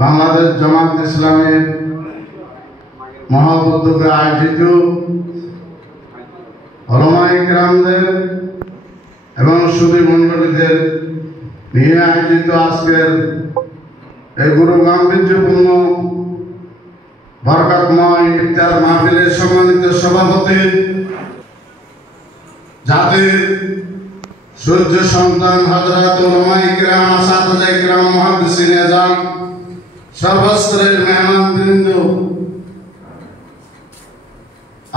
বাংলাদেশ জামাত ইসলামের মহৎ উদ্যোগে আয়োজিত উলামায়ে কেরামদের এবং সুধী মণ্ডলীদের নিয়ে আয়োজিত আজকের এই গুরু গাম্ভীর্যপূর্ণ বরকতময় ইফতার মাহফিলের সম্মানিত সভাপতি, জাতির সূর্য সন্তান হযরত উলামায়ে কেরাম, আসাতিজায়ে কেরাম, মুহাদ্দিসিনে আযম, সর্বস্তরের মেহমানবৃন্দ,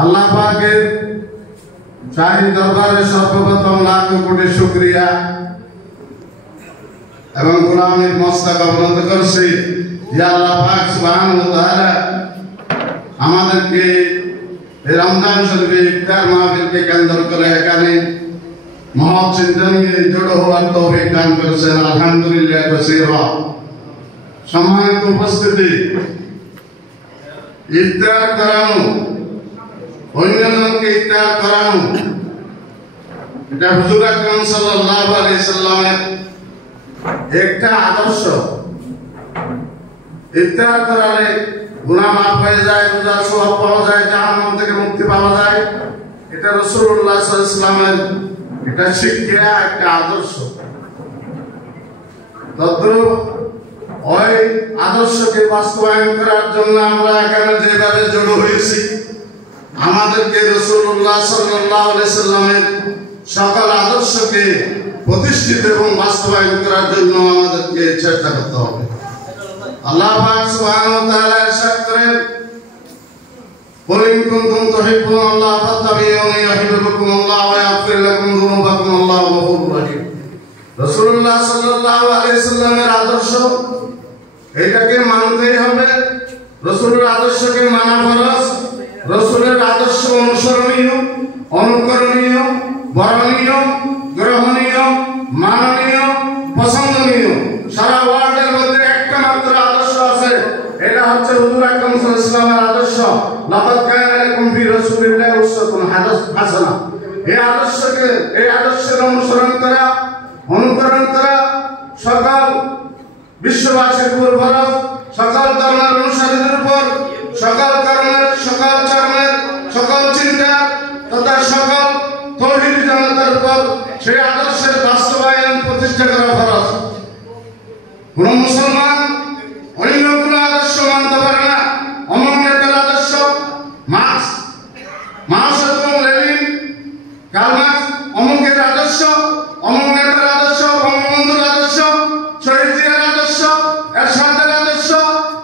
আল্লাহ পাকের শাহী দরবারে সর্বপ্রথম লাখ কোটি শুকরিয়া এবং গোলামীর মস্তক অবনত করছি যে আল্লাহ পাক সুবহানাহু ওয়া তাআলা আমাদেরকে এই রমজান শরীফে ইফতার মাহফিলকে কেন্দ্র করে এখানে মহৎ চিন্তা নিয়ে জড়ো হওয়ার তৌফিক দান করেছেন। আলহামদুলিল্লাহ কাসীরা। সম্মানিত উপস্থিতি, ইফতার করানো, অন্যজনকে ইফতার করানো, এটা হুজুর আকরাম সাল্লাল্লাহু আলাইহি সাল্লামের একটা আদর্শ। ইফতার করালে গুনাহ মাফ হয়ে যায়, রোজার সওয়াব পাওয়া যায়, জাহান্নাম থেকে মুক্তি পাওয়া যায়। এটা রাসূলুল্লাহ সাল্লাল্লাহু আলাইহি সাল্লামের এটা শিক্ষা, একটা আদর্শ। তদ্রূপ ওই আদর্শকে বাস্তবায়ন করার জন্য আমরা এখানে যেভাবে জড়ো হয়েছি, আমাদেরকে রাসূলুল্লাহ সাল্লাল্লাহু আলাইহি সাল্লামের সকল আদর্শকে প্রতিষ্ঠিত এবং বাস্তবায়ন করার জন্য আমাদেরকে চেষ্টা করতে হবে। আল্লাহ পাক সুবহানাহু ওয়া তাআলা ইরশাদ করেন, কুল ইন কুনতুম তুহিব্বুনাল্লাহ ফাত্তাবিউনি ইউহিব্বুকুমুল্লাহ ওয়া ইয়াগফির লাকুম যুনুবাকুম আল্লাহু গফুরুর রহিম। রাসূলুল্লাহ সাল্লাল্লাহু আলাইহি সাল্লামের আদর্শ, এটাকে মানতেই হবে। রাসূলের আদর্শকে মানা ফরজ। রাসূলের আদর্শ অনুসরণীয়, অনুকরণীয়, বরণীয়, গ্রহণীয়, মাননীয়, পছন্দনীয়। সারা ওয়ার্ল্ডের মধ্যে একটা মাত্র আদর্শ আছে, এটা হচ্ছে হুজুর আকরাম সাল্লাল্লাহু আলাইহি ওয়াসাল্লামের আদর্শ। লাকাদ কানা লাকুম ফি রাসূলিল্লাহি উসওয়াতুন হাসানাহ। এই আদর্শের অনুসরণ করা, অনুকরণ করা সকল বিশ্ববাসীর উপর ফরজ, সকল ধর্মের অনুসারীদের উপর, সকল কর্মের, সকল চর্মের, সকল চিন্তার তথা সকল তৌহিদি জনতার উপর সেই আদর্শের বাস্তবায়ন প্রতিষ্ঠা করা ফরজ। কোন মুসলমান অন্য কোন আদর্শ মানতে পারে না। অমর নেতার আদর্শ, মার্কস এবং লেনিন, কার্ল মার্কস, অমুকের আদর্শ, অমুক নেতার আদর্শ, বঙ্গবন্ধুর আদর্শ, শহীদ জিয়ার আদর্শ, এরশাদের আদর্শ,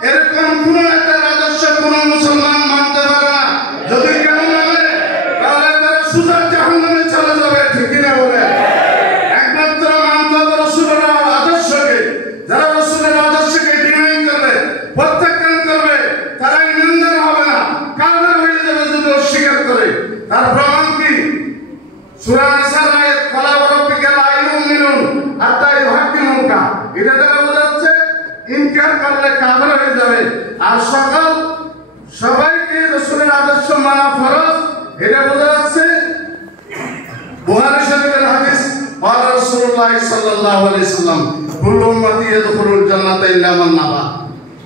এরকম কোন নেতার আদর্শ কোন মুসলমান মানতে পারে না। যদি কেন মানে, তাহলে তারা সোজা জাহান্নামে চলে যাবে। ঠিক না বলে? একমাত্র মানতে হবে রাসূলের আদর্শকে। যারা রাসূলের আদর্শকে ডিনাই করবে, প্রত্যাখ্যান করবে, তারা ইমানদার হবে না, কাফের হয়ে যাবে যদি অস্বীকার করে। তার প্রমাণ কি? সূরা নিসার আয়াত, ফালা ওয়ারাব্বিকা লা ইউমিনুন হাত্তা ইউহাক্কিমুকা। এটা দ্বারা বোঝা যাচ্ছে ইনকার করলে কাফের হয়ে যাবে। আর সবাইকে রাসূলের আদর্শ মানা ফরজ, এটা বোঝা যাচ্ছে বুখারী শরীফের হাদিস, ক্বালা রাসূলুল্লাহ সাল্লাল্লাহু আলাইহি সাল্লাম কুল্লু উম্মতি ইয়াদখুলুল জান্নাতা ইল্লা মান আবা।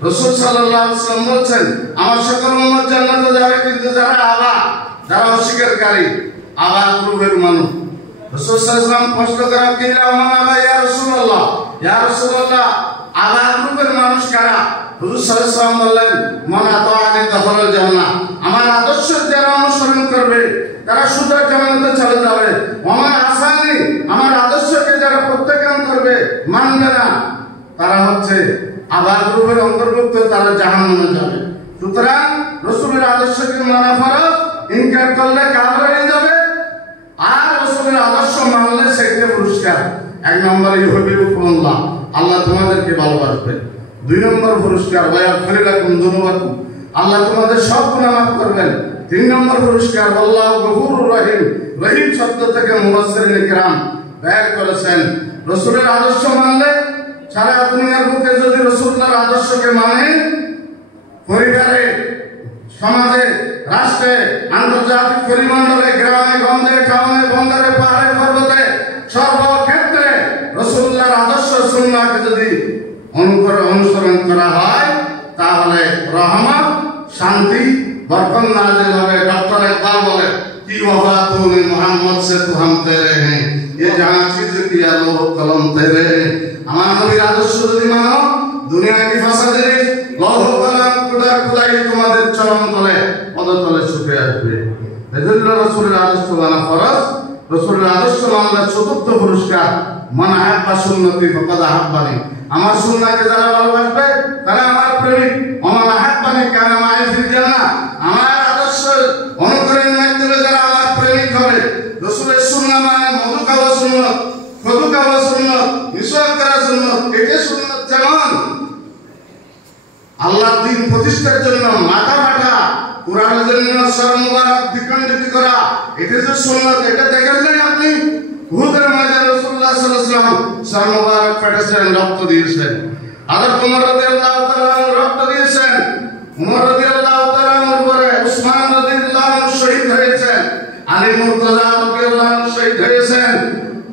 রাসূল সাল্লাল্লাহু আলাইহি সাল্লাম বলেন, আমার সকল উম্মত জান্নাতে যাবে, কিন্তু যারা অস্বীকারী, আবা গ্রুপের মানুষ। রাসূল সাল্লাল্লাহু আলাইহি সাল্লাম প্রশ্ন করা, কিলা মান আবা ইয়া রাসূলুল্লাহ, ইয়া রাসূলুল্লাহ আবা গ্রুপের মানুষ কারা? হুজুর সাল্লাল্লাহু আলাইহি সাল্লাম বললেন, মান আতাআনি দাখালাল জান্নাহ। আমার আদর্শ যারা অনুসরণ করবে তারা সোজা জান্নাতে চলে যাবে। ওমান আসানি, আমার আদর্শকে যারা প্রত্যাখ্যান করবে, মানবে না, তারা হচ্ছে আবা গ্রুপের অন্তর্ভুক্ত, তারা জাহান্নামে যাবে। সুতরাং রাসূলের আদর্শকে মানা ফরজ, ইনকার করলে কাফের হয়ে যাবে। আর রাসূলের আদর্শ মানলে সেটা পুরস্কার। এক নম্বর ইউহিব্বুকুমুল্লাহ, আল্লাহ তোমাদেরকে ভালোবাসবেন। দুই নম্বর পুরস্কার ওয়া ইয়াগফির লাকুম যুনুবাকুম, আল্লাহ তোমাদের সব গুনাহ মাফ করবেন। তিন নম্বর পুরস্কার আল্লাহু গফুরুর রহিম। রহিম শব্দ থেকে মুফাসসিরিনে কিরাম বের করেছেন, রাসূলের আদর্শ মানলে, সারা দুনিয়ার বুকে যদি রাসূলের আদর্শকে মানে, পরিবারে, সমাজে, রাষ্ট্রে, আন্তর্জাতিক পরিমণ্ডলে, গ্রামে গঞ্জে, টাউনে, বন্দরে, পাহাড়ে, পর্বতে, সর্বক্ষেত্রে রাসূলুল্লাহর আদর্শ সুন্নাহকে যদি অনুসরণ করা হয় তাহলে রহমত, শান্তি, बरकत नाज़िल होवे। डॉक्टर इकबाल बोले कि वफा तूने मोहम्मद से तो हम तेरे हैं, ये जहाँ चीज किया लोह कलम तेरे हैं। हमारा नबी आदर्श যদি মানো দুনিয়া কি ফাসাদে লৌহ কলম খুদাই তোমাদের চরণ তলে পদতলে ছুটে আসবে। এজন্য রাসূলের আদর্শ মানা ফরজ। রাসূলের আদর্শ মানলে চতুর্থ পুরস্কার মান আহাব্বা সুন্নতি ফাকাদ আহাব্বানি। আমার সুন্নাহকে যারা ভালোবাসবে তারা আমার প্রেমিক। ওমান আহাব্বানি কানা মাই ফিল জান্নাহ। আমার আদর্শ অনুকরণের মাধ্যমে যারা আমার প্রেমিক হবে। রাসূলের সুন্নাহ মানে মধু খাওয়া সুন্নাত, খদু খাওয়া সুন্নাত, মিসওয়াক করা সুন্নাত। এটা সুন্নাত যেমন আল্লাহর দ্বীন প্রতিষ্ঠার জন্য মাথা কাটা, কুরআনের জন্য সর মুবারক দ্বিখণ্ডিত করা, এটা যে সুন্নাত, এটা দেখেন না আপনি? উহুদের ময়দানে রাসূলুল্লাহ সাল্লাল্লাহু আলাইহি ওয়াসাল্লাম সর মুবারক ফেটেছেন, রক্ত দিয়েছেন। হযরত ওমর রাদিয়াল্লাহু তাআলা রক্ত দিয়েছেন। ওমর রাদিয়াল্লাহু তাআলা পরে উসমান রাদিয়াল্লাহু আনহু শহীদ হয়েছেন। আলী মুর্তজা রাদিয়াল্লাহু আনহু শহীদ হয়েছেন।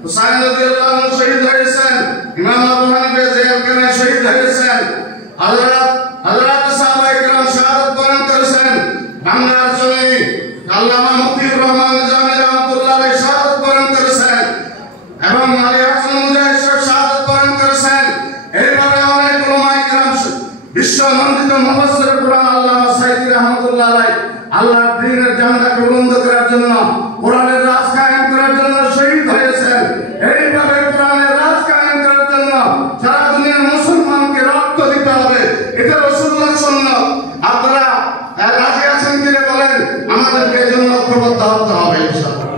হুসাইন রাদিয়াল্লাহু আনহু শহীদ হয়েছেন। ইমাম আবু হানিফা জেলখানায় শহীদ হয়েছেন। হযরত সাহাবায়ে কেরাম শাহাদাত বরণ করেছেন। বাংলার জমিনে আল্লামা মুফতিউর রহমান জামি রাহমাতুল্লাহ আলাইহি শাহাদাত বরণ করেছেন এবং আলী হাসান মুজাহিদ শাহাদাত বরণ করেছেন। এইভাবে অনেক উলামায়ে কেরাম বিশ্বনন্দিত মুফাসসির কুরআন আল্লামা সাইয়্যিদ রাহমাতুল্লাহ আলাইহি আল্লাহর দ্বীনের ঝান্ডাকে বুলন্দ করার জন্য, কোরআনের রাজ কায়েম করার জন্য শহীদ হয়েছেন। এইভাবে কোরআনের রাজ কায়েম করার জন্য সারা দুনিয়ার মুসলমানকে রক্ত দিতে হবে। এটা রাসূলুল্লাহর সুন্নাত। আপনারা রাজি আছেন কিনা বলেন? আমাদেরকে এজন্য ঐক্যবদ্ধ হতে হবে, ইনশাআল্লাহ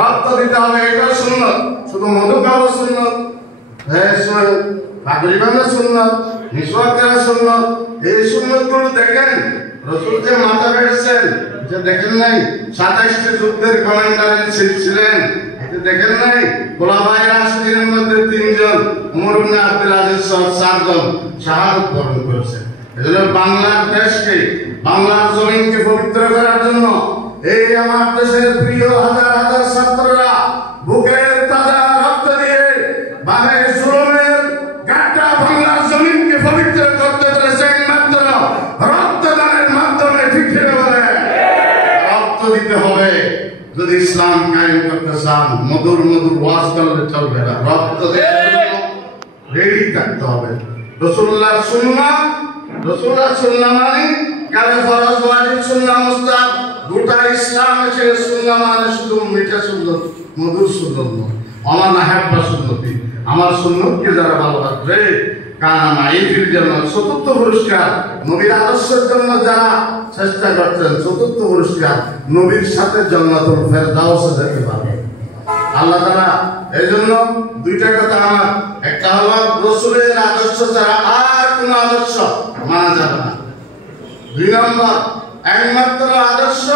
রক্ত দিতে হবে। এটা সুন্নাত। শুধু মধু খাওয়া সুন্নাত, পাগড়ি বাঁধা সুন্নাত, মিসওয়াক করা সুন্নাত, এই সুন্নাতগুলো দেখেন। রাসূল যে মাথা বেড়েছেন, যে দেখেন নাই 27টি যুদ্ধের কমান্ডার ইন চিফ ছিলেন, এটা দেখেন নাই? খোলাফায়ে রাশিদিনের মধ্যে 3 জন, ওমর ইবনে আব্দুল আজিজ সহ 4 জন শাহাদাত বরণ করেছেন। এজন্য বাংলার দেশকে, বাংলার জমিনকে পবিত্র করার জন্য এই আমার দেশের প্রিয় হাজার হাজার ছাত্ররা বুকের তাজা রক্ত দিয়ে বাংলার জুলুমের গাটা বাংলার জমিনকে পবিত্র করতে পেরেছে মাত্র রক্তদানের মাধ্যমে। ঠিক বলে রক্ত দিতে হবে। যদি ইসলাম কায়েম করতে চান, মধুর মধুর ওয়াজ করলে চলবে না, রক্ত দিতে রেডি থাকতে হবে। রাসূলুল্লাহর সুন্নাহ, রাসূলুল্লাহর সুন্নাহ মানে কালে ফরজ, ওয়াজিব, সুন্নাহ, মুস্তাহাব। গোটা ইসলাম এসে সুন্নাহ মানে শুধু মিঠা সুন্নাত, মধুর সুন্নাত নয়। আমার আহাব্বা সুন্নতি, আমার সুন্নতকে যারা ভালোবাসবে কানা মাই ফিল জান্নাত। চতুর্থ পুরস্কার নবীর আদর্শের জন্য যারা চেষ্টা করছেন, চতুর্থ পুরস্কার নবীর সাথে জান্নাতুল ফেরদাউসে যেতে পারবে আল্লাহ তাআলা। এই জন্য দুইটা কথা আমার, একটা হলো রাসূলের আদর্শ ছাড়া আর কোন আদর্শ মানা যাবে না। 2 নম্বর, একমাত্র আদর্শ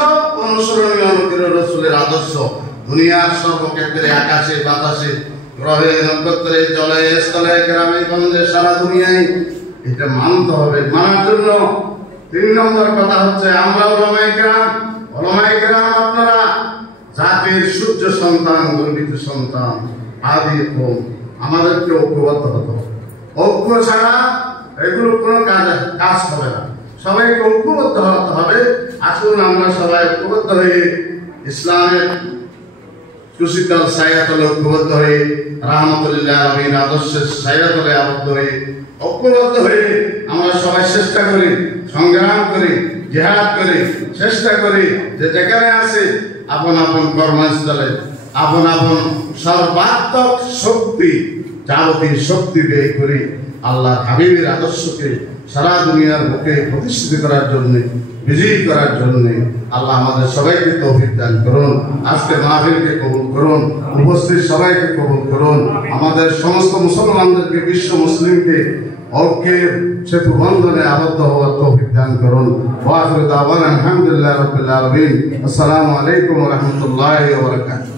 অনুসরণীয় অনুকরণীয় রাসূলের আদর্শ। দুনিয়ার সর্বক্ষেত্রে, আকাশে বাতাসে, গ্রহে নক্ষত্রে, জলে স্থলে, গ্রামে গঞ্জে, সারা দুনিয়ায় এটা মানতে হবে। মানার জন্য 3 নম্বর কথা হচ্ছে আমরা উলামায়ে কেরাম আপনারা জাতির সূর্য সন্তান, গর্বিত সন্তান, আদি কওম, আমাদেরকে ঐক্যবদ্ধ হতে হবে। ঐক্য ছাড়া এগুলো কোনো কাজ হবে না। সবাইকে ঐক্যবদ্ধ হতে হবে। আসুন আমরা সবাই ঐক্যবদ্ধ হয়ে ইসলামের সুশীতল ছায়াতলে ঐক্যবদ্ধ হয়ে, রাহমাতুল্লিল আলামিন আদর্শের ছায়াতলে আবদ্ধ হয়ে, ঐক্যবদ্ধ হয়ে আমরা সবাই চেষ্টা করি, সংগ্রাম করি, জিহাদ করি, চেষ্টা করি যে যেখানে আছে আপন আপন কর্মস্থলে আপন আপন সর্বাত্মক শক্তি, যাবতীয় শক্তি ব্যয় করি আল্লাহ হাবিবের আদর্শকে সারা দুনিয়ার বুকে প্রতিষ্ঠিত করার জন্য, বিজয়ী করার জন্য আল্লাহ আমাদের সবাইকে তৌফিক দান করুন। আজকে মাহফিলকে কবুল করুন, উপস্থিত সবাইকে কবুল করুন। আমাদের সমস্ত মুসলমানদেরকে, বিশ্ব মুসলিমকে ঐক্যের সেতু বন্ধনে আবদ্ধ হওয়ার তৌফিক দান করুন। ওয়া আখিরু দাওয়ানা আলহামদুলিল্লাহি রাব্বিল আলামিন। আসসালামু আলাইকুম ওয়া রাহমাতুল্লাহি ওয়া বারাকাতুহু।